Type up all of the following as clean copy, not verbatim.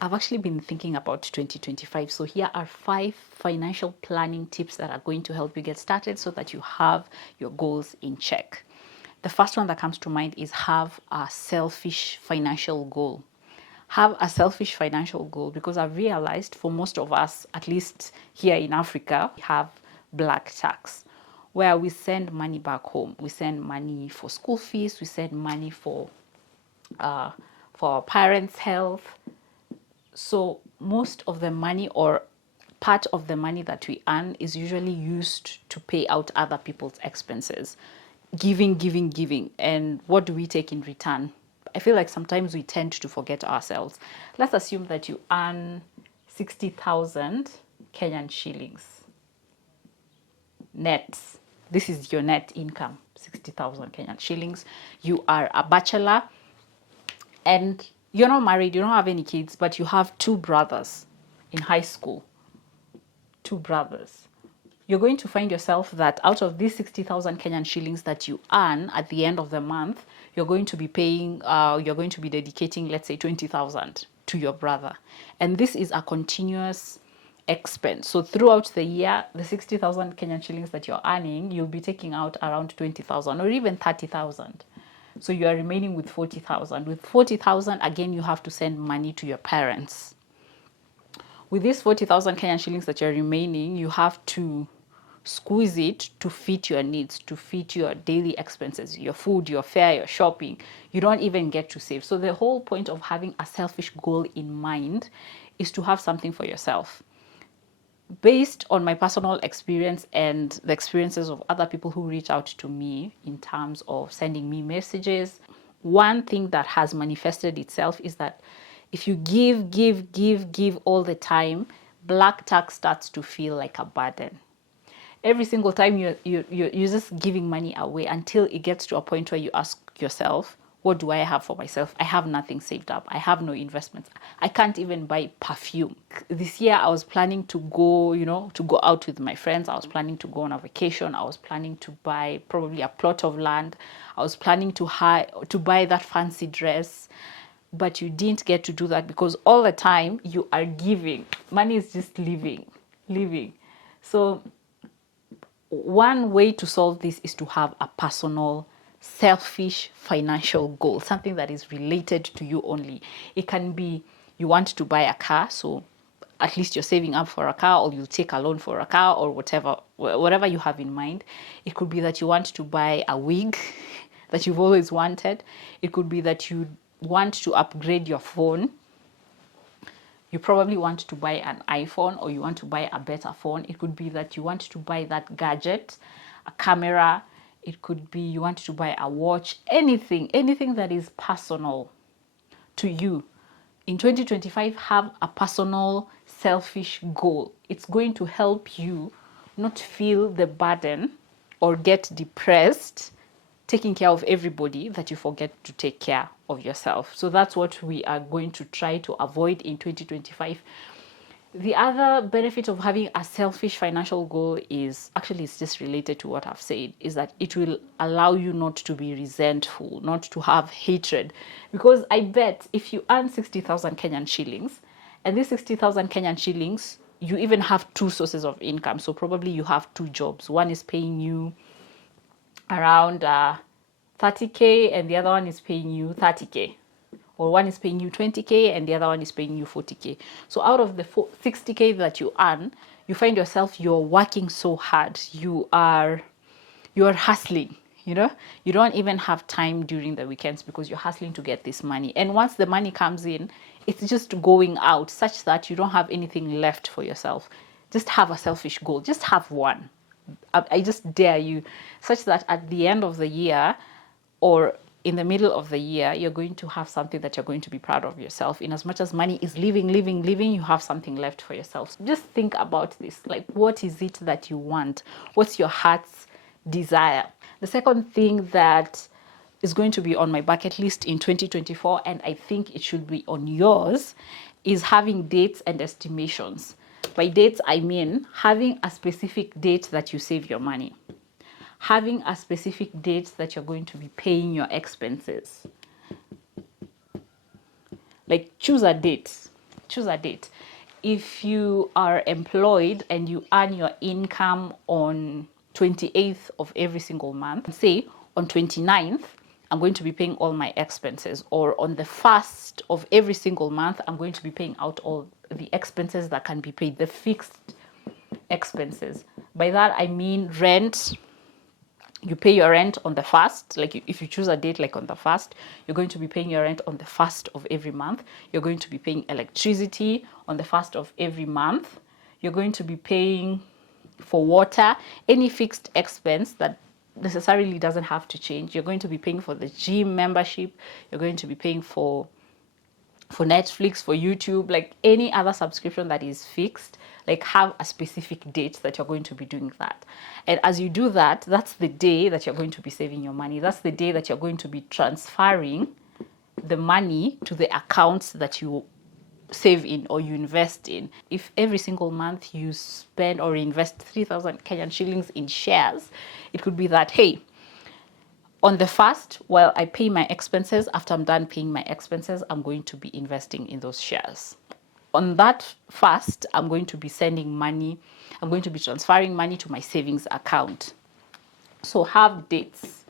I've actually been thinking about 2025. So here are 5 financial planning tips that are going to help you get started so that you have your goals in check. The first one that comes to mind is have a selfish financial goal. Have a selfish financial goal, because I've realized for most of us, at least here in Africa, we have black tax where we send money back home. We send money for school fees, we send money for our parents' health. So most of the money, or part of the money that we earn, is usually used to pay out other people's expenses. Giving, giving, giving. And what do we take in return? I feel like sometimes we tend to forget ourselves. Let's assume that you earn 60,000 Kenyan shillings net. This is your net income, 60,000 Kenyan shillings. You are a bachelor and you're not married, you don't have any kids, but you have 2 brothers in high school. 2 brothers. You're going to find yourself that out of these 60,000 Kenyan shillings that you earn at the end of the month, you're going to be paying, you're going to be dedicating, let's say, 20,000 to your brother. And this is a continuous expense. So throughout the year, the 60,000 Kenyan shillings that you're earning, you'll be taking out around 20,000 or even 30,000. So you are remaining with 40,000. With 40,000, again, you have to send money to your parents. With these 40,000 Kenyan shillings that you're remaining, you have to squeeze it to fit your needs, to fit your daily expenses, your food, your fare, your shopping. You don't even get to save. So the whole point of having a selfish goal in mind is to have something for yourself. Based on my personal experience and the experiences of other people who reach out to me in terms of sending me messages, one thing that has manifested itself is that if you give all the time, black tax starts to feel like a burden. Every single time you're just giving money away until it gets to a point where you ask yourself, what do I have for myself? I have nothing saved up. I have no investments. I can't even buy perfume. This year I was planning to go, to go out with my friends. I was planning to go on a vacation. I was planning to buy probably a plot of land. I was planning to buy that fancy dress. But you didn't get to do that because all the time you are giving. Money is just living. So one way to solve this is to have a personal, selfish financial goal, something that is related to you only. It can be you want to buy a car, so at least you're saving up for a car, or you'll take a loan for a car, or whatever you have in mind. It could be that you want to buy a wig that you've always wanted. It could be that you want to upgrade your phone. You probably want to buy an iPhone, or you want to buy a better phone. It could be that you want to buy that gadget, a camera. It could be you want to buy a watch, anything that is personal to you. In 2025, have a personal, selfish goal. It's going to help you not feel the burden or get depressed taking care of everybody, that you forget to take care of yourself. So that's what we are going to try to avoid in 2025. The other benefit of having a selfish financial goal is, actually it's just related to what I've said, is that it will allow you not to be resentful, not to have hatred. Because I bet if you earn 60,000 Kenyan shillings, and these 60,000 Kenyan shillings, you even have 2 sources of income. So probably you have 2 jobs. One is paying you around 30K and the other one is paying you 30K, or one is paying you 20K and the other one is paying you 40K. So out of the 60K that you earn, you find yourself, you're working so hard, you're hustling, you don't even have time during the weekends because you're hustling to get this money. And once the money comes in, it's just going out, such that you don't have anything left for yourself. Just have a selfish goal, just have one. I just dare you, such that at the end of the year or in the middle of the year, you're going to have something that you're going to be proud of yourself. In as much as money is living, you have something left for yourself. Just think about this. Like, what is it that you want? What's your heart's desire? The second thing that is going to be on my bucket list in 2024, and I think it should be on yours, is having dates and estimations. By dates, I mean having a specific date that you save your money. Having a specific date that you're going to be paying your expenses. Like, choose a date. choose a date. If you are employed and you earn your income on 28th of every single month, say on 29th, I'm going to be paying all my expenses, or on the 1st of every single month, I'm going to be paying out all the expenses that can be paid, the fixed expenses. By that, I mean rent. You pay your rent on the 1st, like if you choose a date like on the 1st, you're going to be paying your rent on the 1st of every month. You're going to be paying electricity on the 1st of every month. You're going to be paying for water, any fixed expense that necessarily doesn't have to change. You're going to be paying for the gym membership. You're going to be paying for Netflix, for YouTube, like any other subscription that is fixed. Like have a specific date that you're going to be doing that. And as you do that, that's the day that you're going to be saving your money. That's the day that you're going to be transferring the money to the accounts that you save in or you invest in. If every single month you spend or invest 3,000 Kenyan shillings in shares, it could be that, hey, on the 1st, while I pay my expenses, after I'm done paying my expenses, I'm going to be investing in those shares. On that 1st, I'm going to be sending money. I'm going to be transferring money to my savings account. So have dates.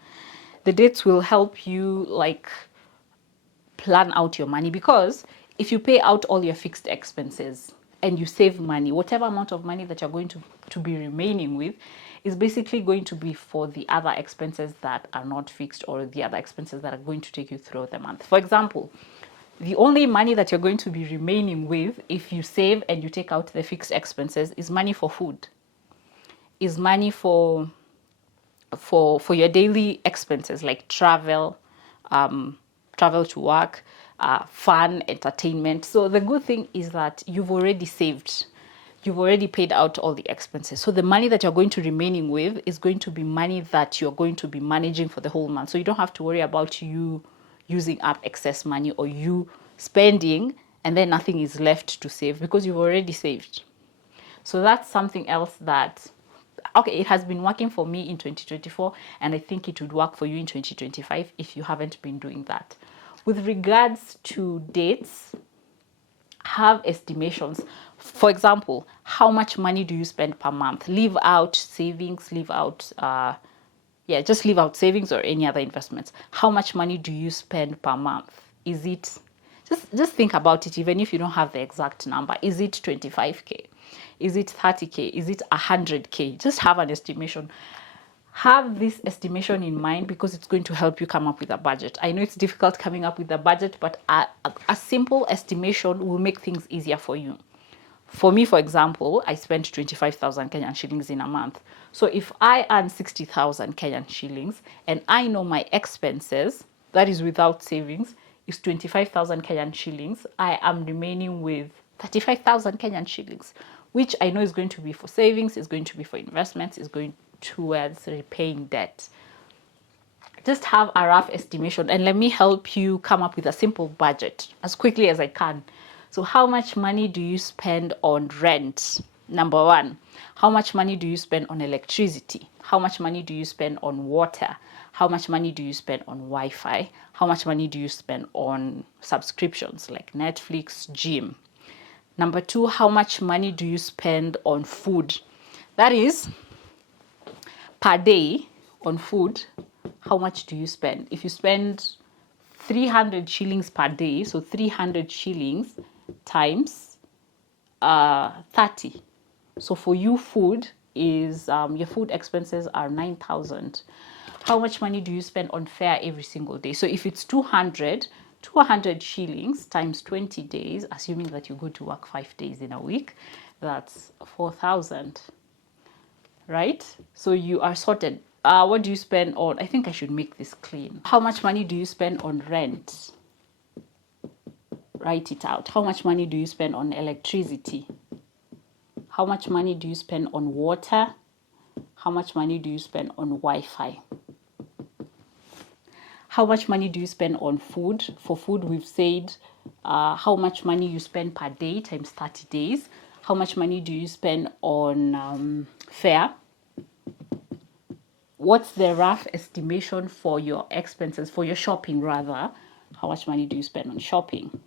The dates will help you like plan out your money, because if you pay out all your fixed expenses and you save money, whatever amount of money that you're going to be remaining with is basically going to be for the other expenses that are not fixed, or the other expenses that are going to take you throughout the month. For example, the only money that you're going to be remaining with if you save and you take out the fixed expenses is money for food, is money for your daily expenses like travel, travel to work, fun, entertainment. So the good thing is that you've already saved. You've already paid out all the expenses. So the money that you're going to remaining with is going to be money that you're going to be managing for the whole month. So you don't have to worry about you using up excess money or you spending and then nothing is left to save, because you've already saved. So that's something else that, okay, it has been working for me in 2024, and I think it would work for you in 2025 if you haven't been doing that. With regards to dates, have estimations. For example, how much money do you spend per month? Leave out savings, leave out just leave out savings or any other investments. How much money do you spend per month? Is it, just think about it, even if you don't have the exact number. Is it 25K? Is it 30K? Is it 100K? Just have an estimation. Have this estimation in mind, because it's going to help you come up with a budget. I know it's difficult coming up with a budget, but a simple estimation will make things easier for you. For me, for example, I spend 25,000 Kenyan shillings in a month. So if I earn 60,000 Kenyan shillings and I know my expenses, that is without savings, is 25,000 Kenyan shillings, I am remaining with 35,000 Kenyan shillings, which I know is going to be for savings, is going to be for investments, is going towards repaying debt. Just have a rough estimation and let me help you come up with a simple budget as quickly as I can. So how much money do you spend on rent? Number one, how much money do you spend on electricity? How much money do you spend on water? How much money do you spend on Wi-Fi? How much money do you spend on subscriptions like Netflix, gym? Number two, how much money do you spend on food? That is, per day on food, how much do you spend? If you spend 300 shillings per day, so 300 shillings times 30. So for you, food is, your food expenses are 9,000. How much money do you spend on fare every single day? So if it's 200 shillings times 20 days, assuming that you go to work 5 days in a week, that's 4,000, right? So you are sorted. What do you spend on? I think I should make this clean. How much money do you spend on rent? Write it out. How much money do you spend on electricity? How much money do you spend on water? How much money do you spend on Wi-Fi? How much money do you spend on food? For food, we've said how much money you spend per day times 30 days. How much money do you spend on fare? What's the rough estimation for your expenses, for your shopping rather? How much money do you spend on shopping?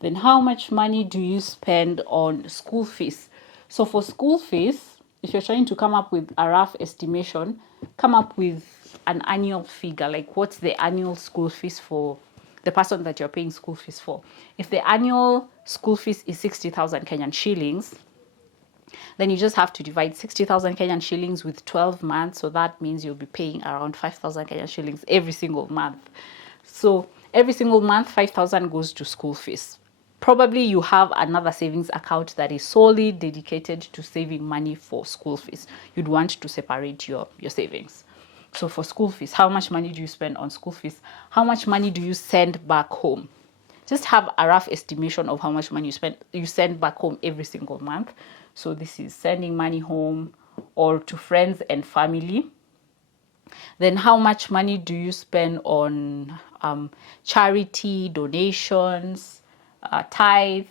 Then how much money do you spend on school fees? So for school fees, if you're trying to come up with a rough estimation, come up with an annual figure, like what's the annual school fees for the person that you're paying school fees for. If the annual school fees is 60,000 Kenyan shillings, then you just have to divide 60,000 Kenyan shillings with 12 months. So that means you'll be paying around 5,000 Kenyan shillings every single month. So every single month, 5,000 goes to school fees. Probably you have another savings account that is solely dedicated to saving money for school fees. You'd want to separate your savings. So for school fees, how much money do you spend on school fees? How much money do you send back home? Just have a rough estimation of how much money you send back home every single month. So this is sending money home or to friends and family. Then how much money do you spend on charity, donations, tithe,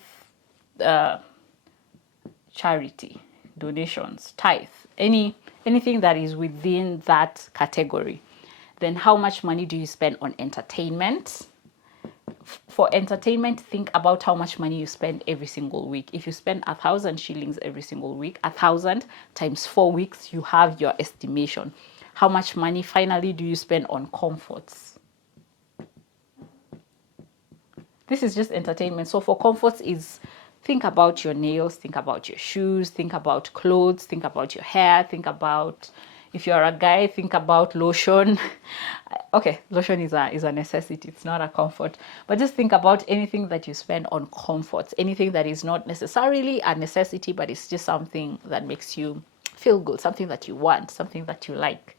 charity, donations, tithe, anything that is within that category. Then how much money do you spend on entertainment? For entertainment, think about how much money you spend every single week. If you spend 1,000 shillings every single week, 1,000 times 4 weeks, you have your estimation. How much money finally do you spend on comforts? This is just entertainment. So for comforts is think about your nails, think about your shoes, think about clothes, think about your hair, think about, if you're a guy, think about lotion. Okay, lotion is a necessity, it's not a comfort. But just think about anything that you spend on comforts, anything that is not necessarily a necessity, but it's just something that makes you feel good, something that you want, something that you like.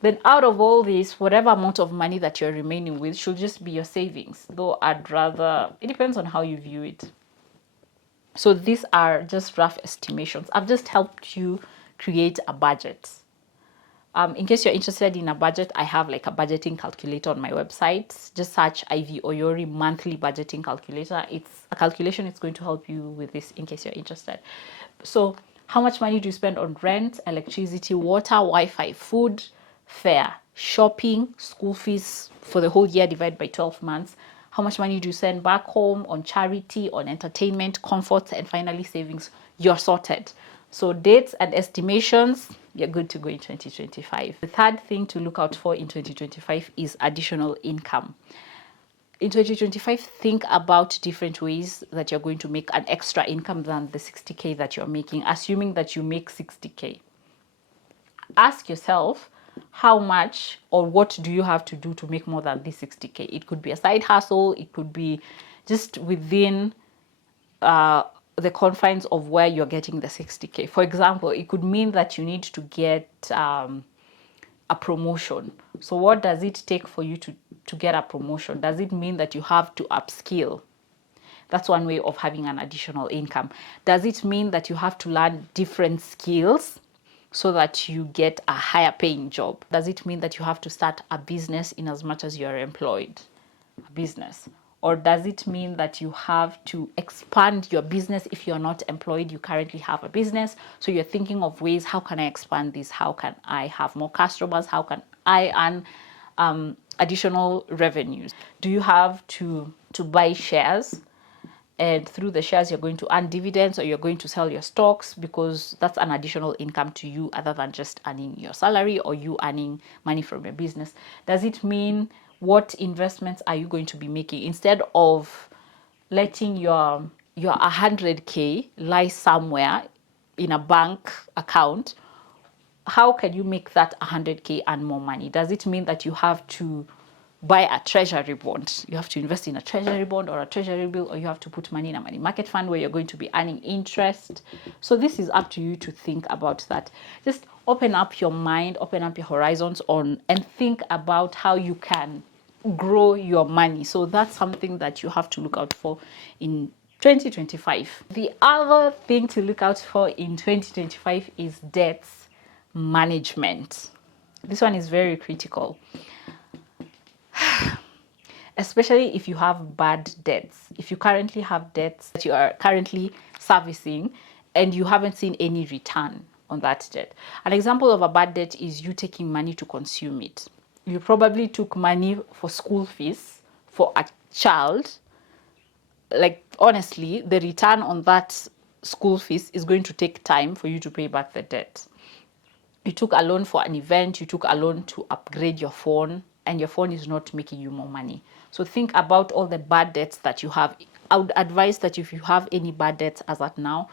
Then out of all this, whatever amount of money that you're remaining with should just be your savings. Though I'd rather, it depends on how you view it. So these are just rough estimations. I've just helped you create a budget. In case you're interested in a budget, I have like a budgeting calculator on my website. Just search Ivy Oyori monthly budgeting calculator. It's a calculation. It's going to help you with this in case you're interested. So how much money do you spend on rent, electricity, water, Wi-Fi, food, fare, shopping, school fees for the whole year divided by 12 months? How much money do you send back home on charity, on entertainment, comforts, and finally savings? You're sorted. So dates and estimations, you're good to go in 2025. The third thing to look out for in 2025 is additional income. In 2025, think about different ways that you're going to make an extra income than the 60K that you're making, assuming that you make 60K. Ask yourself, how much or what do you have to do to make more than this 60K? It could be a side hustle. It could be just within the confines of where you're getting the 60K. For example, it could mean that you need to get a promotion. So what does it take for you to get a promotion? Does it mean that you have to upskill? That's one way of having an additional income. Does it mean that you have to learn different skills so that you get a higher paying job? Does it mean that you have to start a business in as much as you're employed? A business. Or does it mean that you have to expand your business if you're not employed? You currently have a business, so you're thinking of ways, how can I expand this? How can I have more customers? How can I earn additional revenues? Do you have to buy shares? And through the shares, you're going to earn dividends, or you're going to sell your stocks, because that's an additional income to you other than just earning your salary or you earning money from your business. Does it mean what investments are you going to be making? Instead of letting your 100K lie somewhere in a bank account, how can you make that 100K and more money? Does it mean that you have to buy a treasury bond? You have to invest in a treasury bond or a treasury bill, or you have to put money in a money market fund where you're going to be earning interest? So this is up to you to think about that. Just open up your mind, open up your horizons and think about how you can grow your money. So that's something that you have to look out for in 2025. The other thing to look out for in 2025 is debts management. This one is very critical, especially if you have bad debts. If you currently have debts that you are currently servicing and you haven't seen any return on that debt. An example of a bad debt is you taking money to consume it. You probably took money for school fees for a child like honestly, the return on that school fees is going to take time for you to pay back the debt. You took a loan for an event, you took a loan to upgrade your phone, and your phone is not making you more money. So think about all the bad debts that you have. I would advise that if you have any bad debts as at now,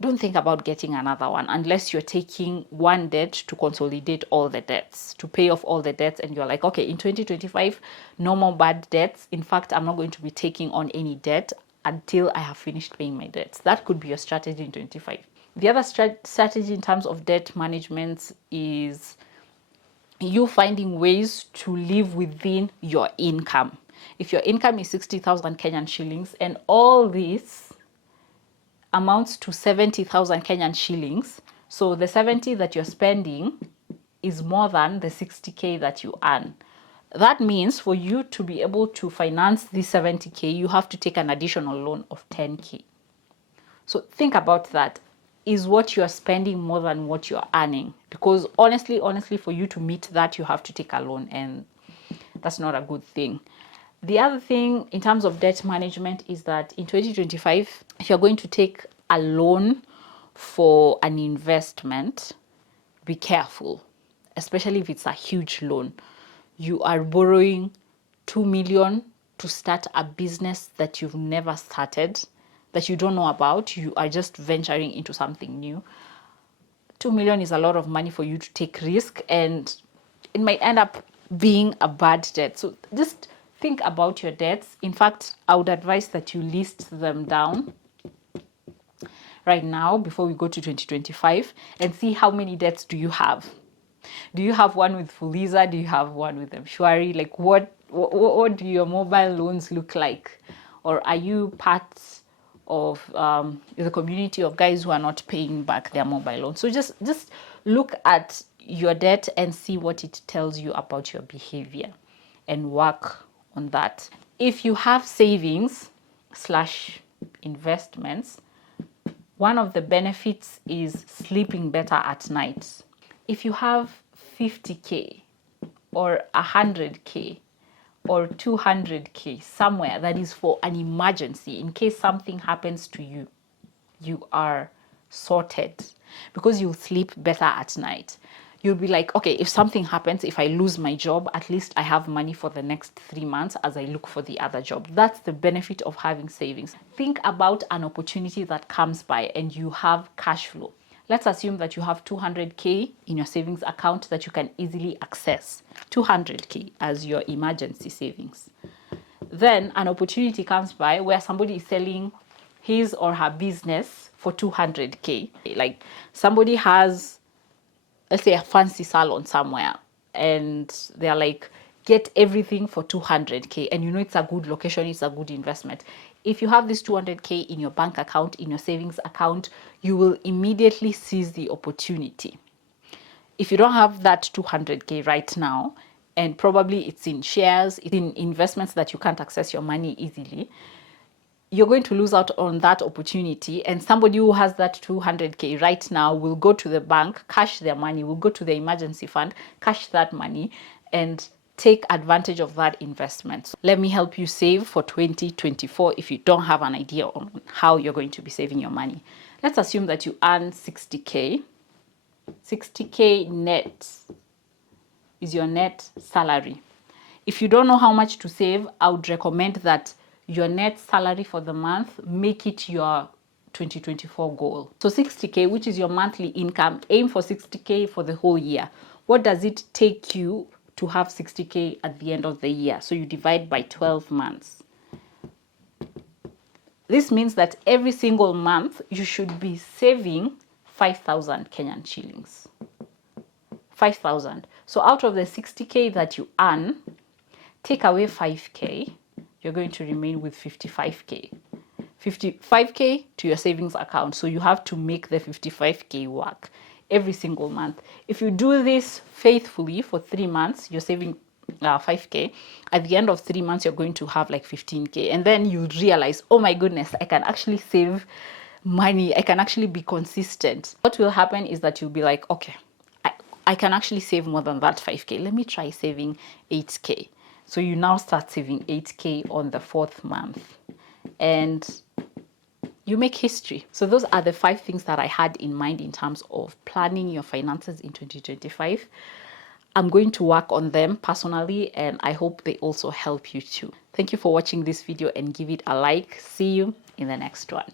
don't think about getting another one unless you're taking one debt to consolidate all the debts, to pay off all the debts, and you're like, okay, in 2025, no more bad debts. In fact, I'm not going to be taking on any debt until I have finished paying my debts. That could be your strategy in 25. The other strategy in terms of debt management is you finding ways to live within your income. If your income is 60,000 Kenyan shillings and all this amounts to 70,000 Kenyan shillings, so the 70 that you're spending is more than the 60K that you earn. That means for you to be able to finance this 70K, you have to take an additional loan of 10K. So think about that. Is what you're spending more than what you're earning? Because honestly, for you to meet that, you have to take a loan, and that's not a good thing. The other thing in terms of debt management is that in 2025, if you're going to take a loan for an investment, be careful, especially if it's a huge loan. You are borrowing 2 million to start a business that you've never started, that you don't know about. You are just venturing into something new. 2 million is a lot of money for you to take risk, and it might end up being a bad debt. So just think about your debts. In fact, I would advise that you list them down right now before we go to 2025 and see how many debts do you have. Do you have one with Fuliza? Do you have one with Mshwari? Like what do your mobile loans look like? Or are you part of the community of guys who are not paying back their mobile loans? So just look at your debt and see what it tells you about your behavior and work on that. If you have savings / investments, one of the benefits is sleeping better at night. If you have 50K or 100K or 200K somewhere that is for an emergency, in case something happens to you, you are sorted because you'll sleep better at night. You'll be like, okay, if something happens, if I lose my job, at least I have money for the next 3 months as I look for the other job. That's the benefit of having savings. Think about an opportunity that comes by and you have cash flow. Let's assume that you have 200K in your savings account that you can easily access. 200K as your emergency savings. Then an opportunity comes by where somebody is selling his or her business for 200K. Like somebody has, let's say, a fancy salon somewhere, and they're like, get everything for 200K, and you know it's a good location, it's a good investment. If you have this 200K in your bank account, in your savings account, you will immediately seize the opportunity. If you don't have that 200K right now, and probably it's in shares, it's in investments that you can't access your money easily, you're going to lose out on that opportunity. And somebody who has that 200K right now will go to the bank, cash their money, will go to the emergency fund, cash that money, and take advantage of that investment. So let me help you save for 2024 if you don't have an idea on how you're going to be saving your money. Let's assume that you earn 60K. 60K net is your net salary. If you don't know how much to save, I would recommend that your net salary for the month, make it your 2024 goal. So 60K, which is your monthly income, aim for 60K for the whole year. What does it take you to have 60K at the end of the year? So you divide by 12 months. This means that every single month you should be saving 5,000 Kenyan shillings. 5,000. So out of the 60K that you earn, take away 5K, you're going to remain with 55K. 55K to your savings account. So you have to make the 55K work every single month. If you do this faithfully for 3 months, you're saving 5K. At the end of 3 months, you're going to have like 15K. And then you realize, oh my goodness, I can actually save money. I can actually be consistent. What will happen is that you'll be like, okay, I can actually save more than that 5K. Let me try saving 8K. So you now start saving 8K on the 4th month. and you make history. So those are the 5 things that I had in mind in terms of planning your finances in 2025. I'm going to work on them personally, and I hope they also help you too. Thank you for watching this video, and give it a like. See you in the next one.